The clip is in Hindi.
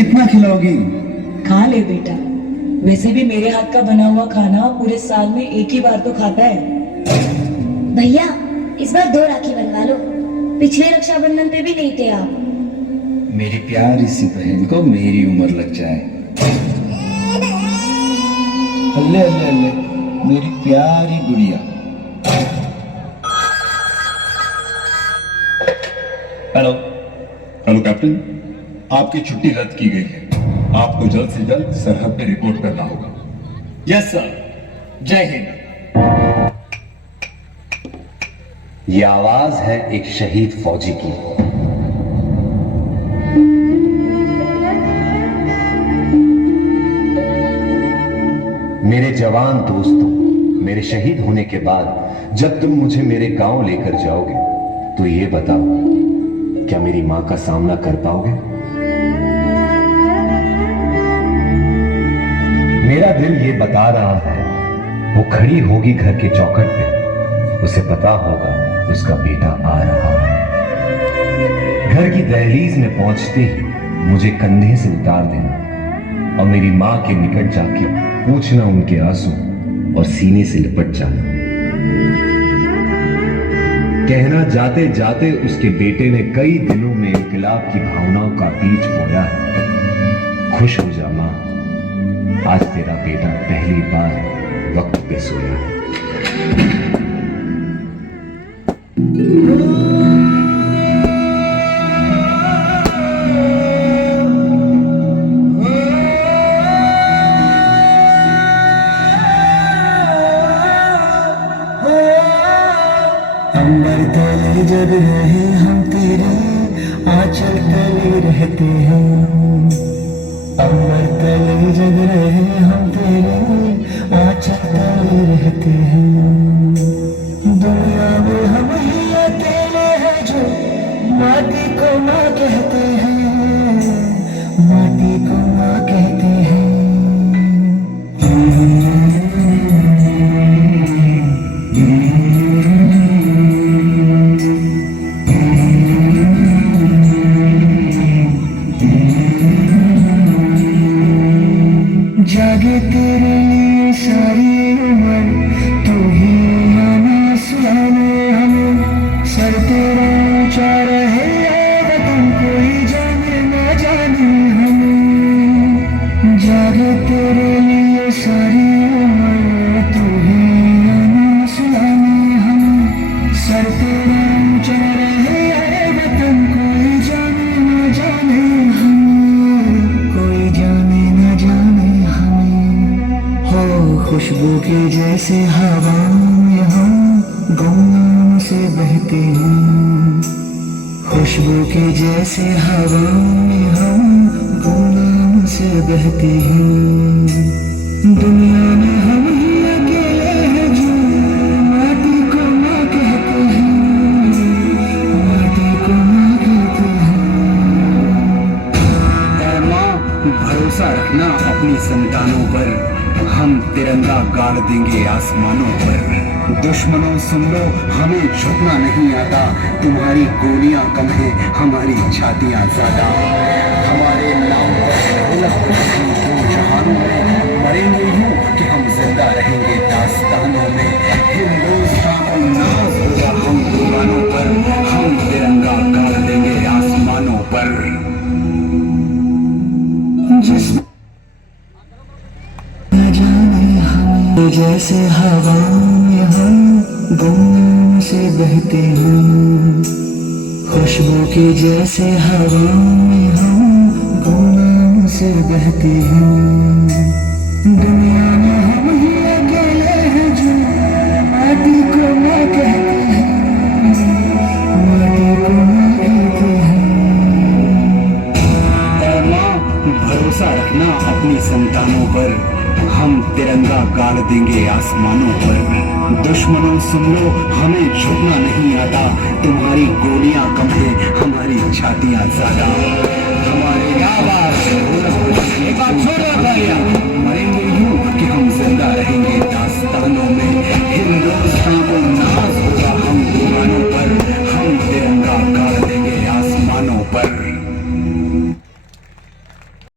कितना खिलाओगी? खा ले बेटा, वैसे भी मेरे हाथ का बना हुआ खाना पूरे साल में एक ही बार तो खाता है। भैया इस बार 2 राखी बनवा लो, पिछले रक्षाबंधन पे भी नहीं थे आप। मेरी प्यारी सी बहन को मेरी उम्र लग जाए। अल्ले अल्ले अल्ले, मेरी प्यारी गुड़िया। हेलो हेलो कैप्टन, आपकी छुट्टी रद्द की गई है। आपको जल्द से जल्द सरहद पे रिपोर्ट करना होगा। यस सर, जय हिंद। ये आवाज है एक शहीद फौजी की। मेरे जवान दोस्तों, मेरे शहीद होने के बाद जब तुम मुझे मेरे गांव लेकर जाओगे तो ये बताओ, क्या मेरी मां का सामना कर पाओगे? मेरा दिल ये बता रहा है, वो खड़ी होगी घर के चौखट पे, उसे पता होगा उसका बेटा आ रहा है। घर की दहलीज में पहुंचते ही मुझे कंधे से उतार देना और मेरी मां के निकट जाके पूछना उनके आंसू और सीने से लिपट जाना। कहना जाते जाते उसके बेटे ने कई दिनों में इंकलाब की भावनाओं का बीज बोया है। खुश हो जा मां, आज तेरा बेटा पहली बार वक्त पे सोया है। अंबर तले जब रहे हम तेरे आंचल तले रहते हैं। अंबर तले जब रहे हम तेरे आंचल तले रहते हैं। दुनिया में हम ही अकेले हैं जो माटी को माँ कहते हैं, माटी को माँ कहते हैं। जागे तेरे लिए सारी उम्र, तू ही आना सुनाने हमें। सर तेरा ऊंचा रहे वतन, कोई जाने ना जाने हमें। जागे तेरे लिए सारी उम्र, तू ही आना सुनाने हमें। सर तेरा ऊंचा रहे वतन, कोई जाने ना जाने हमें, कोई जाने ना जाने। खुशबू के जैसे हवा में हम गुमनाम से बहते हैं। खुशबू के जैसे हवा में हम गुमनाम से बहते हैं। दुनिया में हम ही अकेले हैं जो माटी को माँ कहते हैं, माटी को माँ कहते हैं। माँ, भरोसा रखना अपनी संतानों पर, हम तिरंगा गाड़ देंगे आसमानों पर। दुश्मनों सुन लो, हमें झुकना नहीं आता, तुम्हारी गोलियां कम है, हमारी छातियां ज्यादा। हमारे नाम पर दो जहानों में, मरेंगे यूं कि हम जिंदा रहेंगे दास्तानों में। हिंदुस्तान को नाज होगा हम कुर्बानों पर, हम तिरंगा गाड़ देंगे आसमानों पर। जैसे हवा में हम गुमनाम से बहते हैं। खुशबू की जैसे हवा में हम गुमनाम से बहते हैं। दुनिया में हम ही अकेले हैं जो माटी को माँ कहते हैं, माटी को माँ कहते हैं। माँ, भरोसा रखना अपनी संतानों पर, हम तिरंगा गाड़ देंगे आसमानों पर। दुश्मनों सुन लो, हमें झुकना नहीं आता, तुम्हारी गोलियां कम है, हमारी छातियां ज्यादा। हमारे आवाज